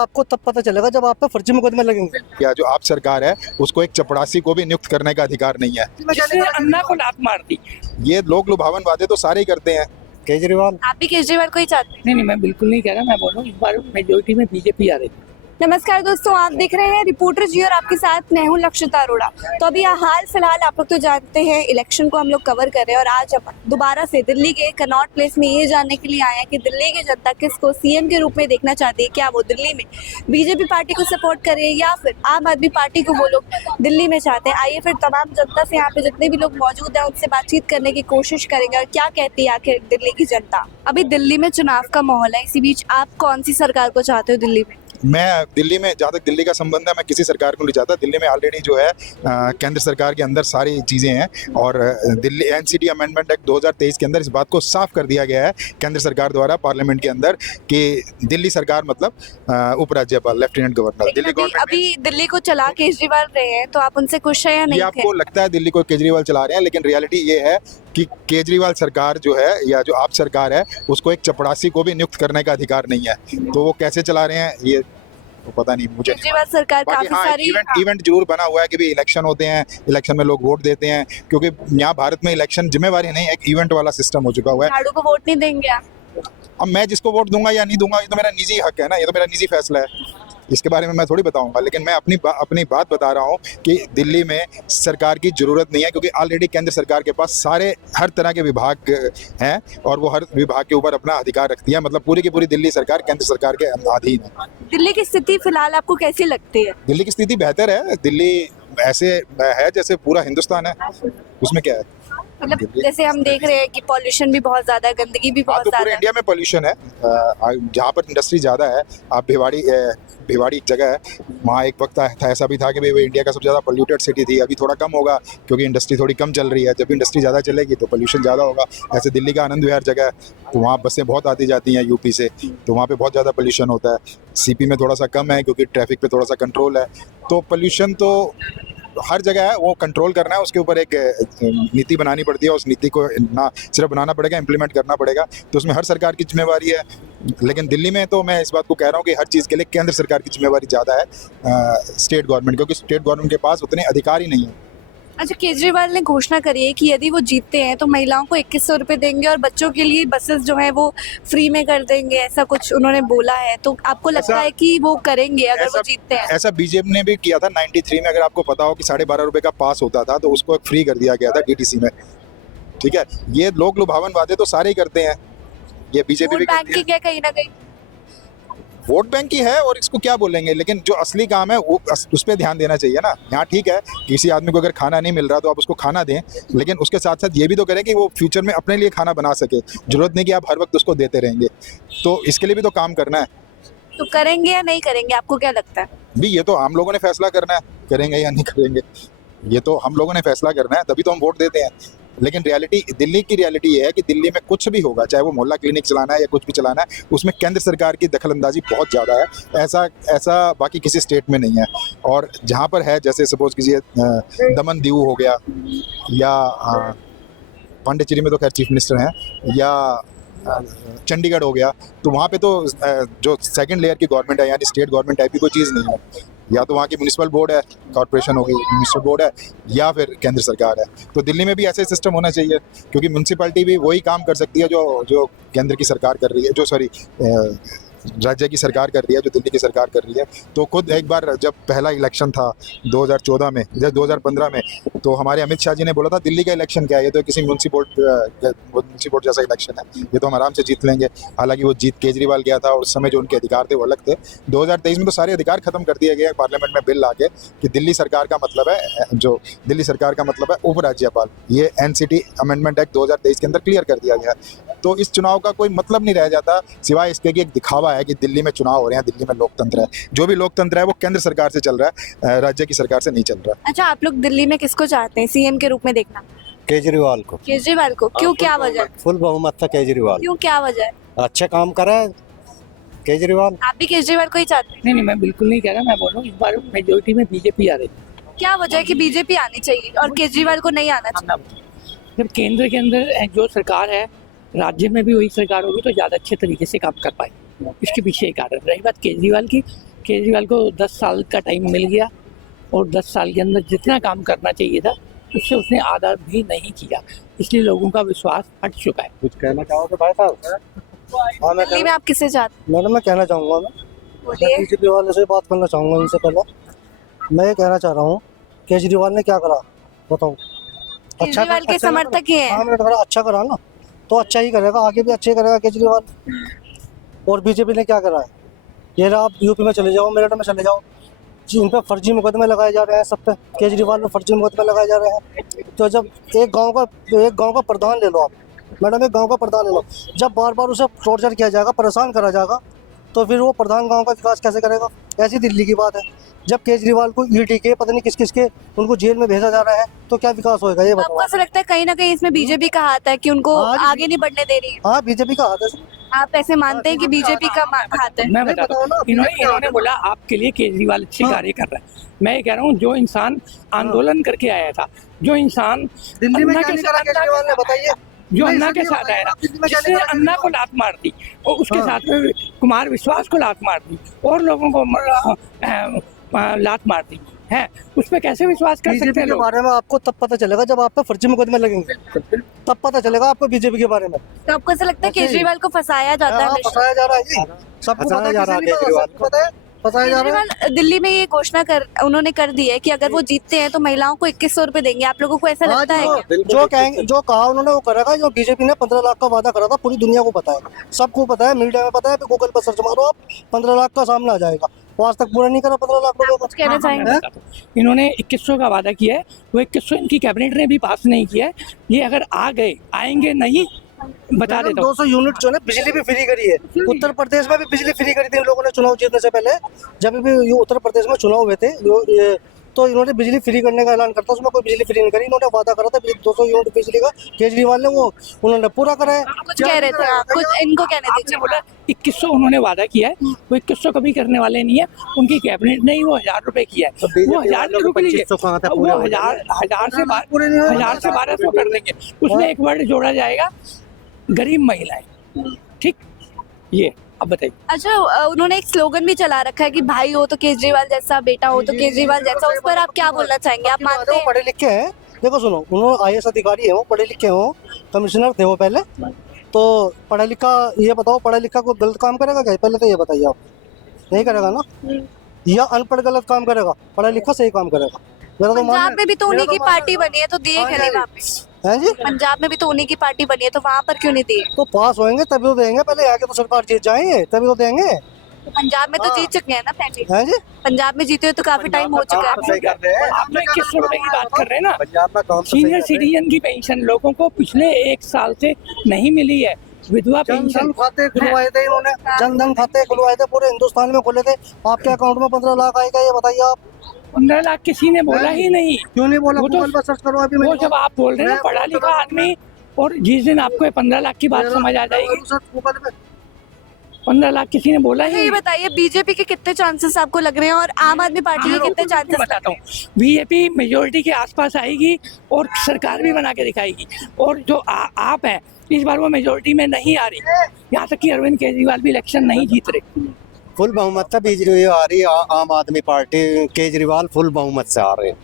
आपको तब पता चलेगा जब आप पे फर्जी मुकदमे लगेंगे। या जो आप सरकार है उसको एक चपरासी को भी नियुक्त करने का अधिकार नहीं है। जिसने अन्ना को लात मार दी। ये लोग लुभावन वादे तो सारे ही करते हैं। केजरीवाल आप भी केजरीवाल को ही चाहते हैं? नहीं, मैं बिल्कुल नहीं कह रहा। मैं बोल रहा हूँ इस बार मेजोरिटी में बीजेपी आ रही है। नमस्कार दोस्तों, आप देख रहे हैं रिपोर्टर जी और आपके साथ मैं हूं लक्षिता अरोड़ा। तो अभी हाल फिलहाल आप लोग तो जानते हैं इलेक्शन को हम लोग कवर कर रहे हैं और आज हम दोबारा से दिल्ली के कनॉट प्लेस में ये जानने के लिए आए हैं कि दिल्ली की जनता किसको सीएम के रूप में देखना चाहती है। क्या वो दिल्ली में बीजेपी पार्टी को सपोर्ट करे या फिर आम आदमी पार्टी को वो लोग दिल्ली में चाहते हैं। आइए फिर तमाम जनता से यहाँ पे जितने भी लोग मौजूद हैं उनसे बातचीत करने की कोशिश करेंगे और क्या कहती है आखिर दिल्ली की जनता। अभी दिल्ली में चुनाव का माहौल है, इसी बीच आप कौन सी सरकार को चाहते हो दिल्ली में? मैं दिल्ली में, जहाँ तक दिल्ली का संबंध है, मैं किसी सरकार को नहीं चाहता। दिल्ली में ऑलरेडी जो है केंद्र सरकार के अंदर सारी चीज़ें हैं और दिल्ली एनसीटी अमेंडमेंट एक्ट 2023 के अंदर इस बात को साफ कर दिया गया है केंद्र सरकार द्वारा पार्लियामेंट के अंदर कि दिल्ली सरकार मतलब उपराज्यपाल, लेफ्टिनेंट गवर्नर, दिल्ली गवर्नमेंट। अभी दिल्ली को चला केजरीवाल रहे हैं तो आप उनसे खुश हैं या नहीं? आपको लगता है दिल्ली को केजरीवाल चला रहे हैं, लेकिन रियलिटी ये है कि केजरीवाल सरकार जो है या जो आप सरकार है उसको एक चपरासी को भी नियुक्त करने का अधिकार नहीं है। तो वो कैसे चला रहे हैं ये तो पता नहीं मुझे। केजरीवाल सरकार काफी सारी इवेंट जरूर बना हुआ है कि भाई इलेक्शन होते हैं, इलेक्शन में लोग वोट देते हैं, क्योंकि यहाँ भारत में इलेक्शन जिम्मेवारी नहीं, एक इवेंट वाला सिस्टम हो चुका हुआ है। झाड़ू को वोट नहीं देंगे आप? अब मैं जिसको वोट दूंगा या नहीं दूंगा ये तो मेरा निजी हक है ना, ये तो मेरा निजी फैसला है, इसके बारे में मैं थोड़ी बताऊंगा। लेकिन मैं अपनी बात बता रहा हूँ कि दिल्ली में सरकार की ज़रूरत नहीं है, क्योंकि ऑलरेडी केंद्र सरकार के पास हर तरह के विभाग हैं और वो हर विभाग के ऊपर अपना अधिकार रखती है। मतलब पूरी की पूरी दिल्ली सरकार केंद्र सरकार के अधीन है। दिल्ली की स्थिति फिलहाल आपको कैसी लगती है? दिल्ली की स्थिति बेहतर है। दिल्ली ऐसे है जैसे पूरा हिंदुस्तान है, उसमें क्या है। मतलब जैसे हम देख रहे हैं कि पॉल्यूशन भी बहुत ज्यादा है, गंदगी भी बहुत तो पूरे ज्यादा है। इंडिया में पॉल्यूशन है। जहाँ पर इंडस्ट्री ज़्यादा है, आप भिवाड़ी एक जगह है, वहाँ एक वक्त था ऐसा भी था कि भाई वो इंडिया का सबसे ज़्यादा पोल्यूटेड सिटी थी। अभी थोड़ा कम होगा क्योंकि इंडस्ट्री थोड़ी कम चल रही है। जब इंडस्ट्री ज़्यादा चलेगी तो पोल्यूशन ज़्यादा होगा। ऐसे दिल्ली का आनंद विहार जगह है, तो वहाँ बसें बहुत आती जाती हैं यूपी से, तो वहाँ पे बहुत ज़्यादा पोल्यूशन होता है। सीपी में थोड़ा सा कम है क्योंकि ट्रैफिक पे थोड़ा सा कंट्रोल है। तो पोल्यूशन तो हर जगह है, वो कंट्रोल करना है, उसके ऊपर एक नीति बनानी पड़ती है। उस नीति को ना सिर्फ बनाना पड़ेगा, इम्प्लीमेंट करना पड़ेगा, तो उसमें हर सरकार की जिम्मेवारी है। लेकिन दिल्ली में तो मैं इस बात को कह रहा हूँ कि हर चीज़ के लिए केंद्र सरकार की जिम्मेवारी ज़्यादा है स्टेट गवर्नमेंट, क्योंकि स्टेट गवर्नमेंट के पास उतने अधिकार ही नहीं है। अच्छा, केजरीवाल ने घोषणा करी है कि यदि वो जीतते हैं तो महिलाओं को 2100 रुपये देंगे और बच्चों के लिए बसेस जो है वो फ्री में कर देंगे, ऐसा कुछ उन्होंने बोला है। तो आपको लगता है कि वो करेंगे अगर वो जीतते हैं? ऐसा बीजेपी ने भी किया था 93 में। अगर आपको पता हो कि 12.5 रुपये का पास होता था तो उसको फ्री कर दिया गया था डीटीसी में। ठीक है, ये लोग लुभावन वादे तो सारे ही करते हैं, ये बीजेपी भी करती है। बैंकिंग है कहीं ना कहीं, वोट बैंक की है और इसको क्या बोलेंगे, लेकिन जो असली काम है वो उस पर ध्यान देना चाहिए ना। यहाँ ठीक है, किसी आदमी को अगर खाना नहीं मिल रहा तो आप उसको खाना दें, लेकिन उसके साथ साथ ये भी तो करें कि वो फ्यूचर में अपने लिए खाना बना सके। जरूरत नहीं कि आप हर वक्त उसको देते रहेंगे, तो इसके लिए भी तो काम करना है। तो करेंगे या नहीं करेंगे, आपको क्या लगता है? भी ये तो हम लोगों ने फैसला करना है, करेंगे या नहीं करेंगे, ये तो हम लोगों ने फैसला करना है, तभी तो हम वोट देते हैं। लेकिन दिल्ली की रियलिटी ये है कि दिल्ली में कुछ भी होगा, चाहे वो मोहल्ला क्लिनिक चलाना है या कुछ भी चलाना है, उसमें केंद्र सरकार की दखलंदाजी बहुत ज़्यादा है। ऐसा बाकी किसी स्टेट में नहीं है। और जहाँ पर है, जैसे सपोज कीजिए दमन दीव हो गया, या पांडिचेरी में तो खैर चीफ मिनिस्टर हैं, या चंडीगढ़ हो गया, तो वहाँ पे तो जो सेकंड लेयर की गवर्नमेंट है, यानी स्टेट गवर्नमेंट टाइप की कोई चीज़ नहीं है। या तो वहाँ की म्यूनिसिपल बोर्ड है, कॉर्पोरेशन होगी, म्यूनिसिपल बोर्ड है, या फिर केंद्र सरकार है। तो दिल्ली में भी ऐसे सिस्टम होना चाहिए, क्योंकि म्यूनिसिपैलिटी भी वही काम कर सकती है जो केंद्र की सरकार कर रही है, राज्य की सरकार कर रही है, जो दिल्ली की सरकार कर रही है। तो खुद एक बार जब पहला इलेक्शन था 2014 में, जब 2015 में, तो हमारे अमित शाह जी ने बोला था दिल्ली का इलेक्शन क्या है, ये तो किसी म्यूनिसिपल बोर्ड जैसा इलेक्शन है, ये तो हम आराम से जीत लेंगे। हालांकि वो जीत केजरीवाल गया था और उस समय जो उनके अधिकार थे वो अलग थे। 2023 में तो सारे अधिकार खत्म कर दिए गए पार्लियामेंट में बिल लाके कि दिल्ली सरकार का मतलब है उपराज्यपाल। ये एनसीटी अमेंडमेंट एक्ट 2023 के अंदर क्लियर कर दिया गया। तो इस चुनाव का कोई मतलब नहीं रह जाता, सिवाय इसके कि एक दिखावा है कि दिल्ली में चुनाव हो रहे हैं, दिल्ली में लोकतंत्र है। जो भी लोकतंत्र है वो केंद्र सरकार से चल रहा है, राज्य की सरकार से नहीं चल रहा। अच्छा, आप लोग दिल्ली में किसको चाहते हैं सीएम के रूप में देखना? केजरीवाल को। केजरीवाल को क्यों, क्या वजह? फुल बहुमत था केजरीवाल। क्यों, क्या वजह है? अच्छा काम करा है केजरीवाल। आप भी केजरीवाल को ही चाहते हैं? नहीं, मैं बिल्कुल नहीं कह रहा। मैं बोल रहा हूँ इस बार मेजोरिटी में बीजेपी आ रही है। क्या वजह है कि बीजेपी आनी चाहिए और केजरीवाल को नहीं आना चाहिए? जब केंद्र के अंदर जो सरकार है, राज्य में भी वही सरकार होगी तो ज़्यादा अच्छे तरीके से काम कर पाएगी। इसके पीछे एक कारण। रही बात केजरीवाल की, केजरीवाल को 10 साल का टाइम मिल गया और 10 साल के अंदर जितना काम करना चाहिए था उससे उसने आधा भी नहीं किया, इसलिए लोगों का विश्वास हट चुका है। कुछ कहना चाहोगे भाई साहब? हाँ मैं दिल्ली में आप किसे चाहते मैडम मैं कहना चाहूँगा, मैं बोलिए। बीजेपी वाले से बात करना चाहूँगा उनसे पहले। मैं ये कहना चाह रहा हूँ केजरीवाल ने क्या करा बताओ? केजरीवाल के समर्थक ही हैं। हाँ मैंने कहा अच्छा करा ना, तो अच्छा ही करेगा, आगे भी अच्छे ही करेगा केजरीवाल। और बीजेपी ने क्या करा है? ये रहा, आप यूपी में चले जाओ, मेरठ में चले जाओ, जी इन पर फर्जी मुकदमे लगाए जा रहे हैं, सब पे केजरीवाल में फर्जी मुकदमे लगाए जा रहे हैं। तो जब एक गांव का प्रधान ले लो आप, मैडम एक गांव का प्रधान ले लो, जब बार बार उसे टॉर्चर किया जाएगा, परेशान करा जाएगा, तो फिर वो प्रधान गांव का विकास कैसे करेगा? ऐसी दिल्ली की बात है। जब केजरीवाल को ईडी के पता नहीं किस किस के उनको जेल में भेजा जा रहा है, तो क्या विकास होएगा ये तो बताओ? आपको ऐसा लगता है कहीं ना कहीं इसमें बीजेपी का हाथ है कि उनको हाँ जी। आगे नहीं बढ़ने दे रही है? हाँ बीजेपी का हाथ है। आप ऐसे मानते हैं कि बीजेपी का हाथ है? मैं नहीं, बताता बताओ ना, हूँ, इन्होंने बोला आपके लिए केजरीवाल अच्छे हाँ। कार्य कर रहा है। मैं ये कह रहा हूँ जो इंसान आंदोलन करके आया था, जो इंसान दिल्ली में अन्ना क्या के नहीं करा केजरीवाल ने बताइए? जो नहीं, अन्ना के दिल्ली में साथ आया था, दिल्ली में क्या जिसने नहीं करा अन्ना को केजरीवाल? लात मार दी और उसके हाँ। साथ में कुमार विश्वास को लात मार दी और लोगों को लात मार दी है, उस पर कैसे विश्वास कर सकते बीजेपी हैं के लोग? बारे में आपको तब पता चलेगा जब आप पे फर्जी मुकदमे लगेंगे, तब पता चलेगा आपको बीजेपी के बारे में। तो आपको ऐसा लगता है ऐसे ही। केजरीवाल को फंसाया जाता है हाँ, हमेशा? फंसाया जा रहा है जी, सबको फंसाया पता है, जा रहा है किसी को केजरीवाल पता है, फंसाया जा रहा है। केजरीवाल दिल्ली में ये घोषणा उन्होंने कर दी है कि अगर वो जीतते हैं तो महिलाओं को 2100 रुपए देंगे। आप लोगों को ऐसा हाँ लगता जी, है क्या? जो कहेंगे, जो कहा उन्होंने वो करेगा। जो बीजेपी ने 15 लाख का वादा करा था, पूरी दुनिया को पता है, सबको पता है, मीडिया में पता है, गूगल पर सर्च मारो आप, 15 लाख का सामने आ जाएगा। वो आज तक पूरा नहीं करा 15 लाख रुपए कुछ कहना हाँ, चाहेंगे? मैं बताता हूँ। इन्होंने 2100 का वादा किया है, वो 2100 इनकी कैबिनेट ने भी पास नहीं किया है। ये अगर आ गए, आएंगे नहीं, बता देता हूँ। 200 यूनिट जो है बिजली भी फ्री करी है। उत्तर प्रदेश में भी बिजली फ्री करी थी इन लोगों ने चुनाव जीतने से पहले। जब भी ये उत्तर प्रदेश में चुनाव हुए थे तो इन्होंने बिजली फ्री करने का ऐलान करता, उसमें कोई बिजली फ्री नहीं करी। इन्होंने वादा करा था 200 यूनिट बिजली का, केजरीवाल ने वो उन्होंने पूरा करा है। कुछ कह रहे थे आप, कुछ इनको कहने आपने दीजिए। बोला 2100 उन्होंने वादा किया है, वो 2100 कभी करने वाले नहीं है। उनकी कैबिनेट ने ही वो 1000 रुपए किया है, तो बीजेपी वो 1000 वालों को रुपए लीजिए, 2500 कहाँ था पूरे वो हो जाएंगे? 1000 से पूरे नहीं होंगे। 1000 से 1200 कर देंगे। उसमें एक वर्ड जोड़ा जाएगा, गरीब महिलाएं। ठीक, ये अब बताइए। अच्छा, उन्होंने एक स्लोगन भी चला रखा है कि भाई हो तो केजरीवाल जैसा, बेटा हो तो केजरीवाल जैसा। उस पर आप क्या बोलना चाहेंगे? आप मानते वो हैं? पढ़े लिखे हैं। देखो सुनो, उन्होंने IAS अधिकारी है, वो पढ़े लिखे हो, कमिश्नर थे वो पहले। तो पढ़ा लिखा, ये बताओ पढ़ा लिखा कोई गलत काम करेगा क्या? पहले तो ये बताइए आप, नहीं करेगा ना? या अनपढ़ गलत काम करेगा? पढ़ा लिखा सही काम करेगा। मेरा तो पंजाब में भी तो उन्हीं की पार्टी बनी है, तो दिए हाँ क्यों जी, नहीं वहाँ पे? है जी। पंजाब में भी तो उन्हीं की पार्टी बनी है, तो वहाँ पर क्यों नहीं दिए? तो पास होएंगे तभी तो देंगे, पहले आके तो सरकार जीत जाएंगे तभी तो देंगे, तो पंजाब में तो जीत चुके हैं ना पहले। है जी। पंजाब में जीते हुए तो काफी टाइम हो चुका है। आप तो 2100 रुपए की बात कर रहे हैं ना। पंजाब में काम सीनियर सिटीजन की पेंशन लोगों को पिछले 1 साल से नहीं मिली है। विधवा जनधन पेंशन खाते खुलवाए थे इन्होंने, जनधन खाते खुलवाए थे, पूरे हिंदुस्तान में खोले थे। आपके अकाउंट में 15 लाख आएगा, ये बताइए आप? 15 लाख किसी ने बोला ही नहीं। क्यों नहीं बोला? वो तो- गूगल पर सर्च करो अभी। वो जब आप बोल रहे हैं ना पढ़ा लिखा आदमी, और जिस दिन आपको ये 15 लाख की बात समझ आ जाएगी, गूगल पे 15 लाख किसी ने बोला अच्छा, ही ये नहीं। बताइए बीजेपी के कितने चांसेस आपको लग रहे हैं और आम आदमी पार्टी के कितने मैं चांसेस? बताता हूँ, बीजेपी मेजोरिटी के आसपास आएगी और सरकार भी बना के दिखाएगी। और जो आप है, इस बार वो मेजोरिटी में नहीं आ रही। यहाँ तक कि अरविंद केजरीवाल भी इलेक्शन नहीं जीत रहे। फुल बहुमत था बीजेपी आ रही है, आम आदमी पार्टी केजरीवाल फुल बहुमत से आ रहे हैं।